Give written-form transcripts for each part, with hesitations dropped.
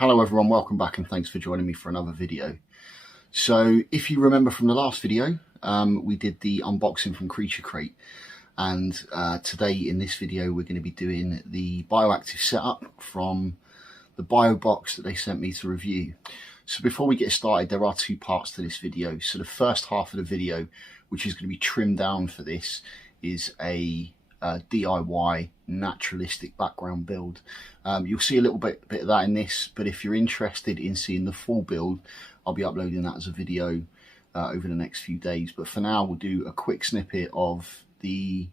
Hello everyone, welcome back and thanks for joining me for another video. So if you remember from the last video, we did the unboxing from CreatureCrate, and today in this video we're going to be doing the Bioactive setup from the BioBox that they sent me to review. So before we get started, there are two parts to this video. So the first half of the video, which is going to be trimmed down for this, is a DIY naturalistic background build. You'll see a little bit of that in this, but if you're interested in seeing the full build, I'll be uploading that as a video over the next few days. But for now, we'll do a quick snippet of the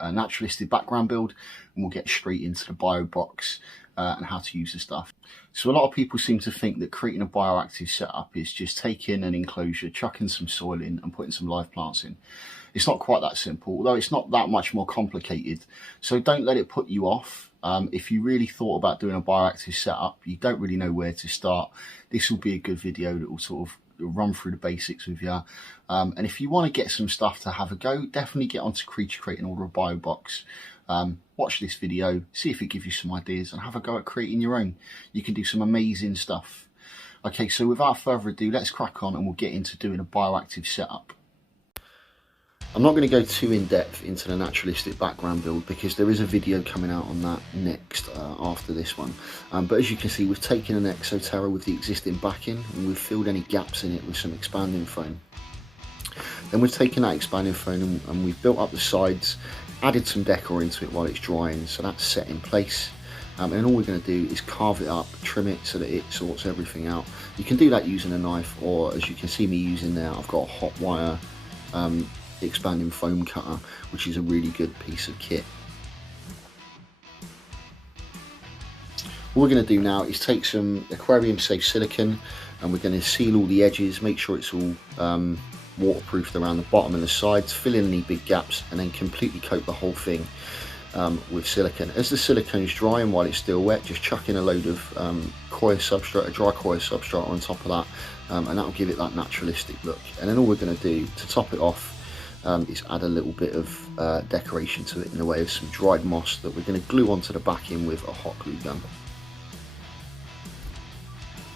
naturalistic background build, and we'll get straight into the BioBox and how to use the stuff. So a lot of people seem to think that creating a bioactive setup is just taking an enclosure, chucking some soil in and putting some live plants in. It's not quite that simple, although it's not that much more complicated. So don't let it put you off. If you really thought about doing a bioactive setup, you don't really know where to start, this will be a good video that will sort of run through the basics with you. And if you want to get some stuff to have a go, definitely get onto CreatureCrate and order a BioBox. Watch this video, see if it gives you some ideas, and have a go at creating your own. You can do some amazing stuff. Okay, so without further ado, let's crack on and we'll get into doing a bioactive setup. I'm not going to go too in depth into the naturalistic background build because there is a video coming out on that next after this one. But as you can see, we've taken an Exoterra with the existing backing and we've filled any gaps in it with some expanding foam. Then we've taken that expanding foam and we've built up the sides, added some decor into it while it's drying, so that's set in place. And all we're going to do is carve it up, trim it so that it sorts everything out. You can do that using a knife, or as you can see me using there, I've got a hot wire expanding foam cutter, which is a really good piece of kit. What we're going to do now is take some aquarium safe silicone and we're going to seal all the edges, make sure it's all waterproofed around the bottom and the sides, fill in any big gaps, and then completely coat the whole thing with silicone. As the silicone is drying while it's still wet, just chuck in a load of coir substrate, a dry coir substrate on top of that, and that will give it that naturalistic look. And then all we're going to do to top it off is add a little bit of decoration to it in the way of some dried moss that we're going to glue onto the backing with a hot glue gun.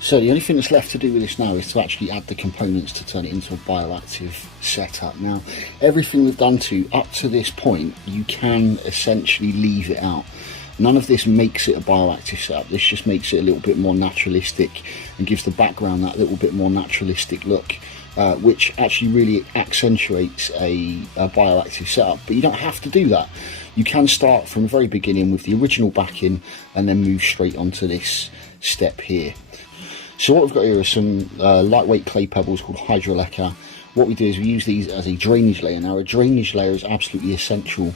So the only thing that's left to do with this now is to actually add the components to turn it into a bioactive setup. Now, everything we've done up to this point, you can essentially leave it out. None of this makes it a bioactive setup. This just makes it a little bit more naturalistic and gives the background that little bit more naturalistic look, which actually really accentuates a bioactive setup. But you don't have to do that. You can start from the very beginning with the original backing and then move straight onto this step here. So what we've got here are some lightweight clay pebbles called hydroleca. What we do is we use these as a drainage layer. Now, a drainage layer is absolutely essential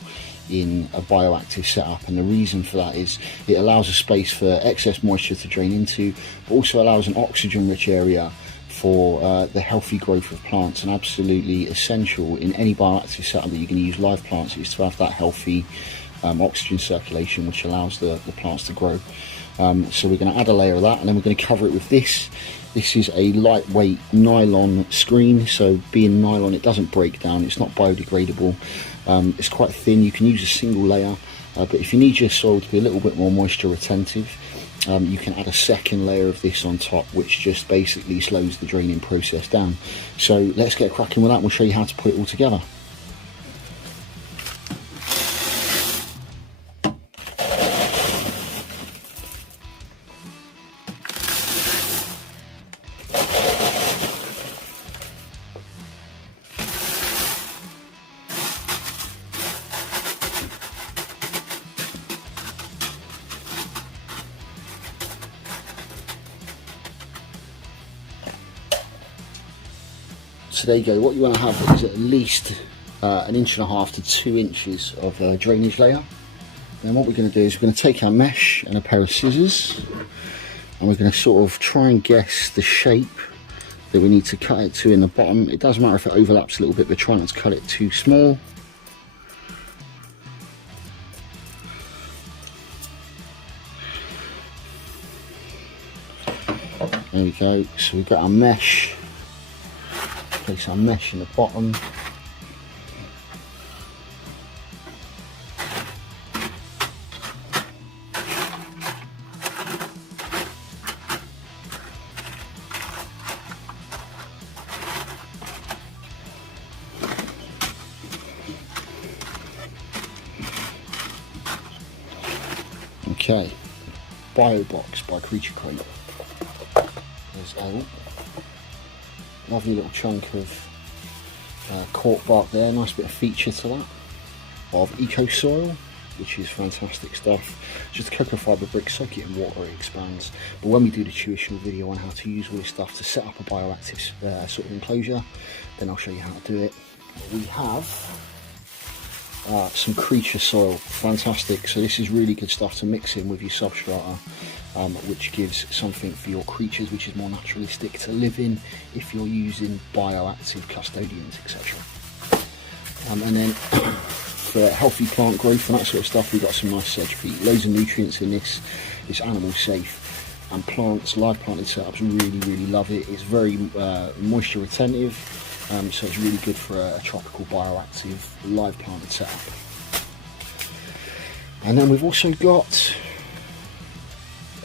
in a bioactive setup, and the reason for that is it allows a space for excess moisture to drain into, but also allows an oxygen rich area for the healthy growth of plants. And absolutely essential in any bioactive setup that you're going to use live plants is to have that healthy oxygen circulation, which allows the plants to grow. So we're going to add a layer of that, and then we're going to cover it with this. This is a lightweight nylon screen, so being nylon, it doesn't break down, it's not biodegradable. It's quite thin. You can use a single layer, but if you need your soil to be a little bit more moisture retentive, you can add a second layer of this on top, which just basically slows the draining process down. So let's get cracking with that and we'll show you how to put it all together. So there you go. What you want to have is at least 1.5 inches to 2 inches of drainage layer. Then what we're going to do is we're going to take our mesh and a pair of scissors, and we're going to sort of try and guess the shape that we need to cut it to in the bottom. It doesn't matter if it overlaps a little bit, but try not to cut it too small. There we go. So we've got our mesh. Place our mesh in the bottom. Okay, BioBox by CreatureCrate. There's a lovely little chunk of cork bark there, nice bit of feature to that, of eco soil, which is fantastic stuff. Just a cocoa fibre brick, soak it in water, it expands. But when we do the tuitional video on how to use all this stuff to set up a bioactive sort of enclosure, then I'll show you how to do it. We have some creature soil, fantastic. So this is really good stuff to mix in with your substrata, which gives something for your creatures which is more naturalistic to live in if you're using bioactive custodians, etc. And then for healthy plant growth and that sort of stuff, we've got some nice sedge peat, loads of nutrients in this. It's animal safe, and plants, live planted setups really love it. It's very moisture retentive, so it's really good for a tropical bioactive live planted setup. And then we've also got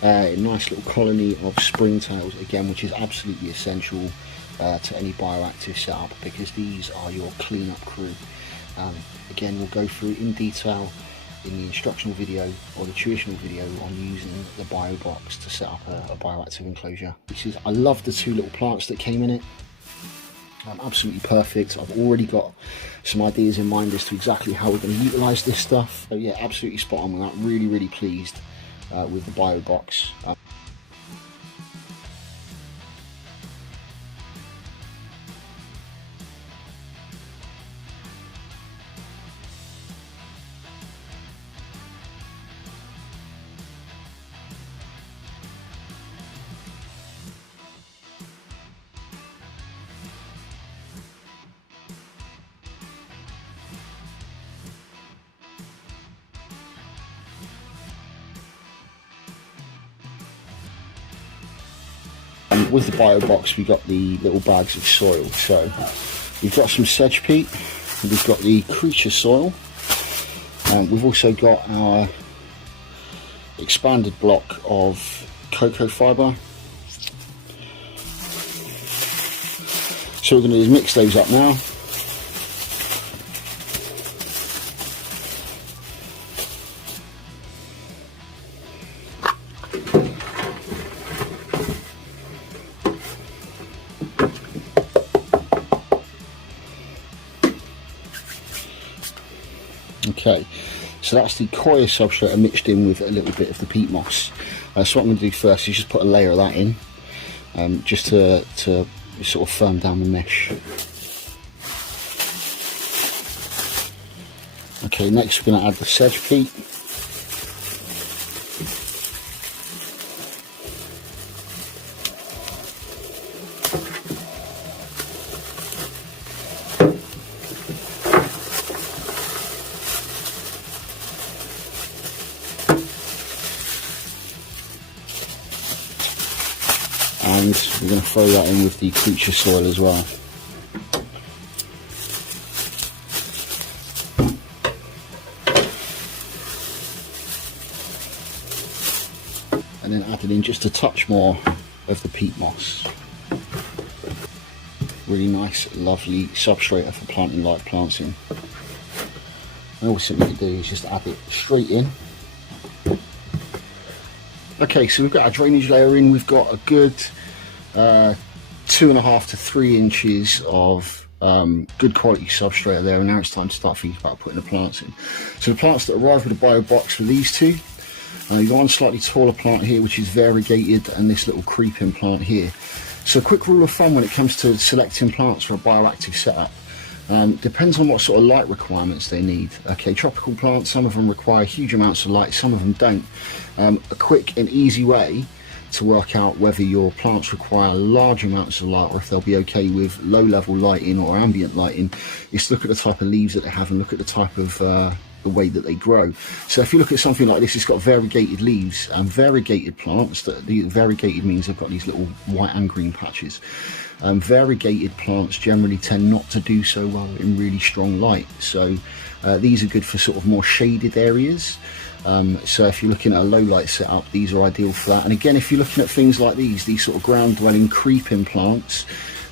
a nice little colony of springtails, again, which is absolutely essential to any bioactive setup, because these are your cleanup crew. Again, we'll go through in detail in the instructional video or the tuitional video on using the BioBox to set up a bioactive enclosure. I love the two little plants that came in it. Absolutely perfect. I've already got some ideas in mind as to exactly how we're going to utilise this stuff. So yeah, absolutely spot on with that. Really pleased with the BioBox. With the BioBox, we've got the little bags of soil. So we've got some sedge peat, we've got the creature soil, and we've also got our expanded block of cocoa fibre. So we're going to do is mix those up now. Okay, so that's the coir substrate mixed in with a little bit of the peat moss. So what I'm going to do first is just put a layer of that in, just to sort of firm down the mesh. Okay, next we're going to add the sedge peat. And we're going to throw that in with the creature soil as well. And then adding in just a touch more of the peat moss. Really nice, lovely substrate for planting live plants in. And all we simply do is just add it straight in. Okay, so we've got our drainage layer in. We've got a good 2.5 to 3 inches of good quality substrate there, and now it's time to start thinking about putting the plants in. So the plants that arrive with the BioBox were these two. You've got one slightly taller plant here, which is variegated, and this little creeping plant here. So a quick rule of thumb when it comes to selecting plants for a bioactive setup, depends on what sort of light requirements they need. Okay, tropical plants, some of them require huge amounts of light, some of them don't. A quick and easy way to work out whether your plants require large amounts of light or if they'll be okay with low level lighting or ambient lighting is to look at the type of leaves that they have and look at the type of the way that they grow. So if you look at something like this, it's got variegated leaves, and variegated plants, variegated means they've got these little white and green patches. Variegated plants generally tend not to do so well in really strong light, so these are good for sort of more shaded areas. So if you're looking at a low light setup, these are ideal for that. And again, if you're looking at things like these sort of ground dwelling creeping plants,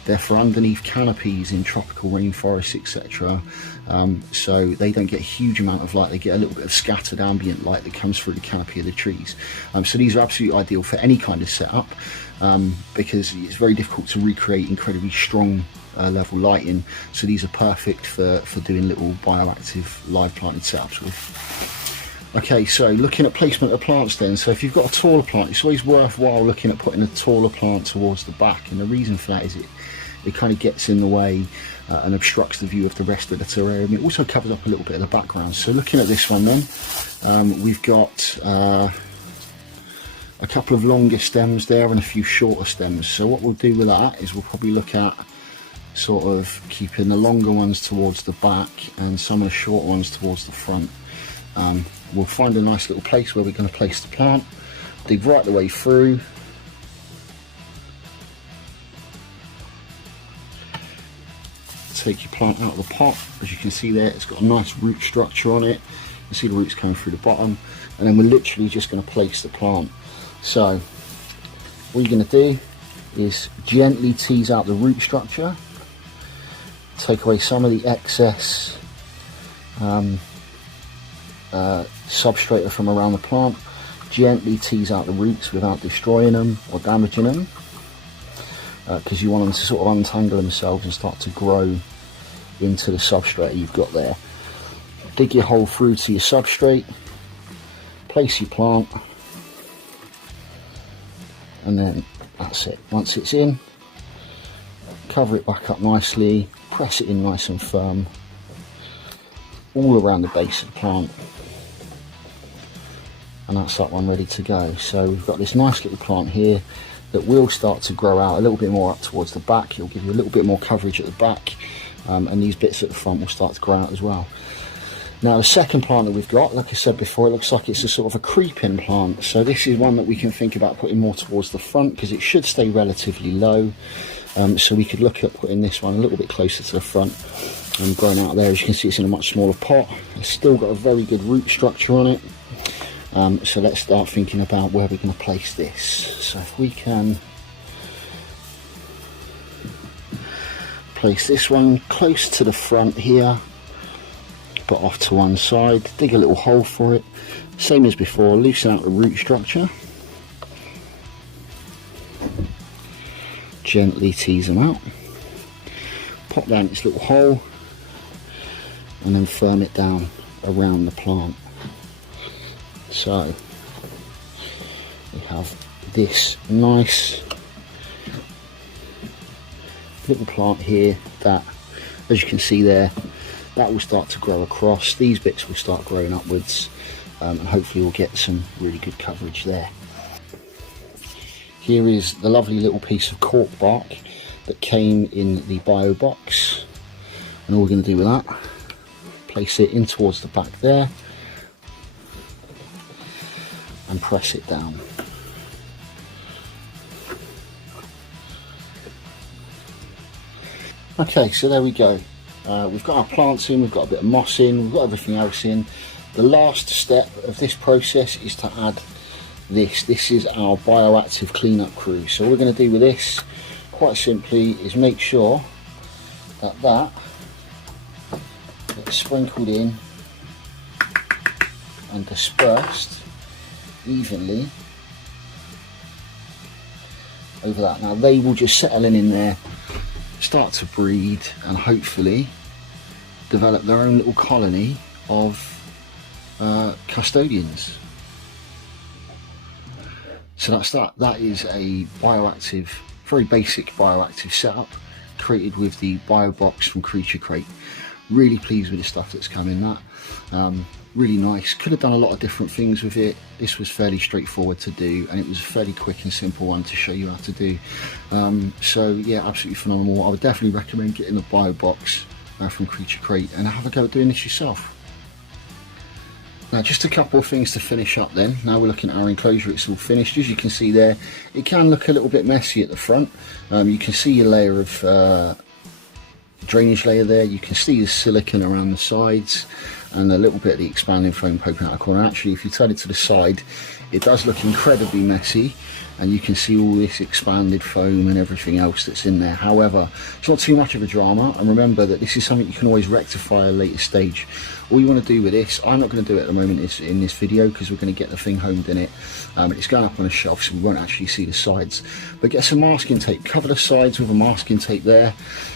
They're for underneath canopies in tropical rainforests, etc. So they don't get a huge amount of light. They get a little bit of scattered ambient light that comes through the canopy of the trees. So these are absolutely ideal for any kind of setup, because it's very difficult to recreate incredibly strong level lighting. So these are perfect for doing little bioactive live planted setups with. Okay, so looking at placement of plants then. So if you've got a taller plant, it's always worthwhile looking at putting a taller plant towards the back, and the reason for that is it kind of gets in the way and obstructs the view of the rest of the terrarium. It also covers up a little bit of the background. So looking at this one then, we've got a couple of longer stems there and a few shorter stems. So what we'll do with that is we'll probably look at sort of keeping the longer ones towards the back and some of the short ones towards the front. We'll find a nice little place where we're going to place the plant, dig right the way through, take your plant out of the pot. As you can see there, it's got a nice root structure on it. You can see the roots coming through the bottom, and then we're literally just going to place the plant. So what you're going to do is gently tease out the root structure, take away some of the excess substrate from around the plant, gently tease out the roots without destroying them or damaging them, because you want them to sort of untangle themselves and start to grow into the substrate you've got there. Dig your hole through to your substrate, place your plant, and then that's it. Once it's in, cover it back up nicely, press it in nice and firm all around the base of the plant, and that's that one ready to go. So we've got this nice little plant here that will start to grow out a little bit more up towards the back. It'll give you a little bit more coverage at the back, and these bits at the front will start to grow out as well. Now the second plant that we've got, like I said before, it looks like it's a sort of a creeping plant. So this is one that we can think about putting more towards the front because it should stay relatively low. So we could look at putting this one a little bit closer to the front and growing out there. As you can see, it's in a much smaller pot. It's still got a very good root structure on it. So let's start thinking about where we're going to place this. So if we can place this one close to the front here, but off to one side, dig a little hole for it, same as before, loosen out the root structure, gently tease them out, pop down its little hole, and then firm it down around the plant. So we have this nice little plant here that, as you can see there, that will start to grow across. These bits will start growing upwards, and hopefully we'll get some really good coverage there. Here is the lovely little piece of cork bark that came in the BioBox, and all we're going to do with that, place it in towards the back there and press it down. Okay, so there we go. We've got our plants in, we've got a bit of moss in, we've got everything else in. The last step of this process is to add this. This is our bioactive cleanup crew. So what we're going to do with this, quite simply, is make sure that gets sprinkled in and dispersed evenly over that. Now they will just settle in there, start to breed, and hopefully develop their own little colony of custodians. So that's that. That is a bioactive, very basic bioactive setup created with the BioBox from CreatureCrate. Really pleased with the stuff that's come in that. Really nice. Could have done a lot of different things with it. This was fairly straightforward to do, and it was a fairly quick and simple one to show you how to do. So yeah, absolutely phenomenal. I would definitely recommend getting the BioBox from CreatureCrate and have a go at doing this yourself. Now just a couple of things to finish up then. Now we're looking at our enclosure, it's all finished. As you can see there, it can look a little bit messy at the front. You can see your layer of drainage layer there. You can see the silicone around the sides. and a little bit of the expanding foam poking out of the corner. Actually, if you turn it to the side, it does look incredibly messy, and you can see all this expanded foam and everything else that's in there. However, it's not too much of a drama, and remember that this is something you can always rectify at a later stage. All you want to do with this, I'm not going to do it at the moment in this video because we're going to get the thing homed in it. It's going up on a shelf, so we won't actually see the sides. But get some masking tape, cover the sides with a masking tape there,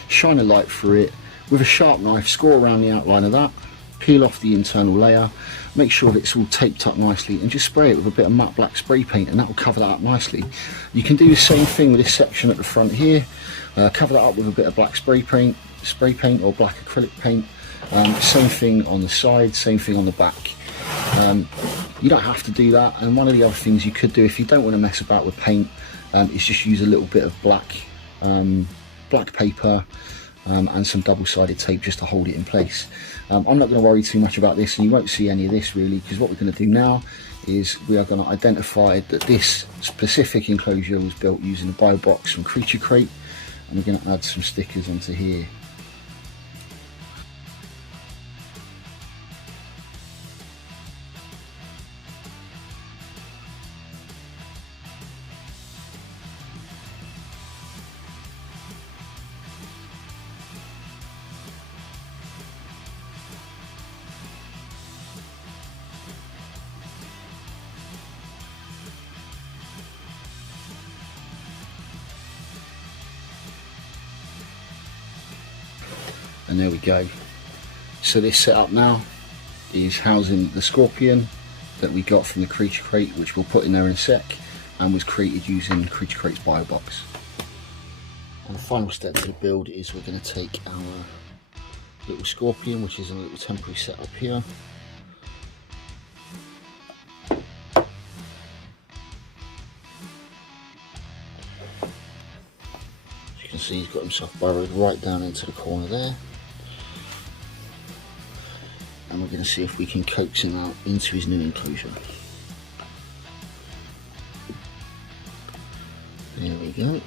shine a light through it with a sharp knife, score around the outline of that, peel off the internal layer, make sure that it's all taped up nicely, and just spray it with a bit of matte black spray paint, and that will cover that up nicely. You can do the same thing with this section at the front here. Cover that up with a bit of black spray paint or black acrylic paint. Same thing on the side, same thing on the back. You don't have to do that, and one of the other things you could do if you don't want to mess about with paint is just use a little bit of black paper and some double-sided tape just to hold it in place. I'm not going to worry too much about this, and you won't see any of this really, because what we're going to do now is we are going to identify that this specific enclosure was built using a BioBoX from CreatureCrate, and we're going to add some stickers onto here. And there we go. So this setup now is housing the scorpion that we got from the CreatureCrate, which we'll put in there in a sec, and was created using CreatureCrate's BioBoX. And the final step to the build is we're going to take our little scorpion, which is in a little temporary setup here. As you can see, he's got himself burrowed right down into the corner there. And we're going to see if we can coax him out into his new enclosure. There we go.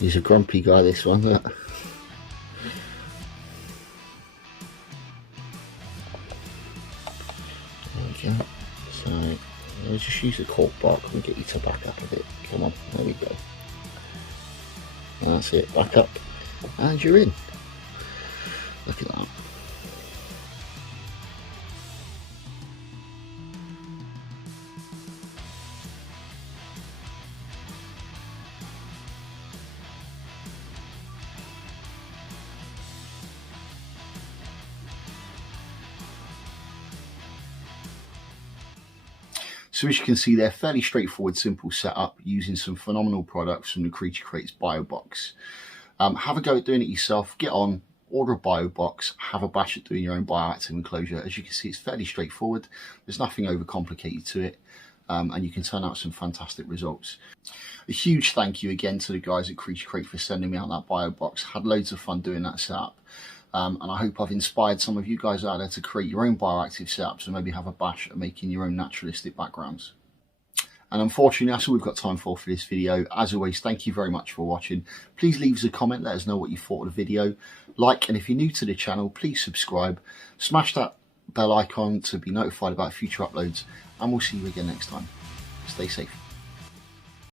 He's a grumpy guy, this one. Look. There we go. So I'll just use the cork bark and get you to back up a bit. Come on, there we go. That's it, back up, and you're in. Look at that. So as you can see there, fairly straightforward, simple setup using some phenomenal products from the CreatureCrate's BioBoX. Have a go at doing it yourself, get on, order a BioBox, have a bash at doing your own bioactive enclosure. As you can see, it's fairly straightforward, there's nothing overcomplicated to it, and you can turn out some fantastic results. A huge thank you again to the guys at CreatureCrate for sending me out that BioBox. Had loads of fun doing that setup. And I hope I've inspired some of you guys out there to create your own bioactive setups and maybe have a bash at making your own naturalistic backgrounds. And unfortunately, that's all we've got time for this video. As always, thank you very much for watching. Please leave us a comment, let us know what you thought of the video. Like, and if you're new to the channel, please subscribe. Smash that bell icon to be notified about future uploads, and we'll see you again next time. Stay safe.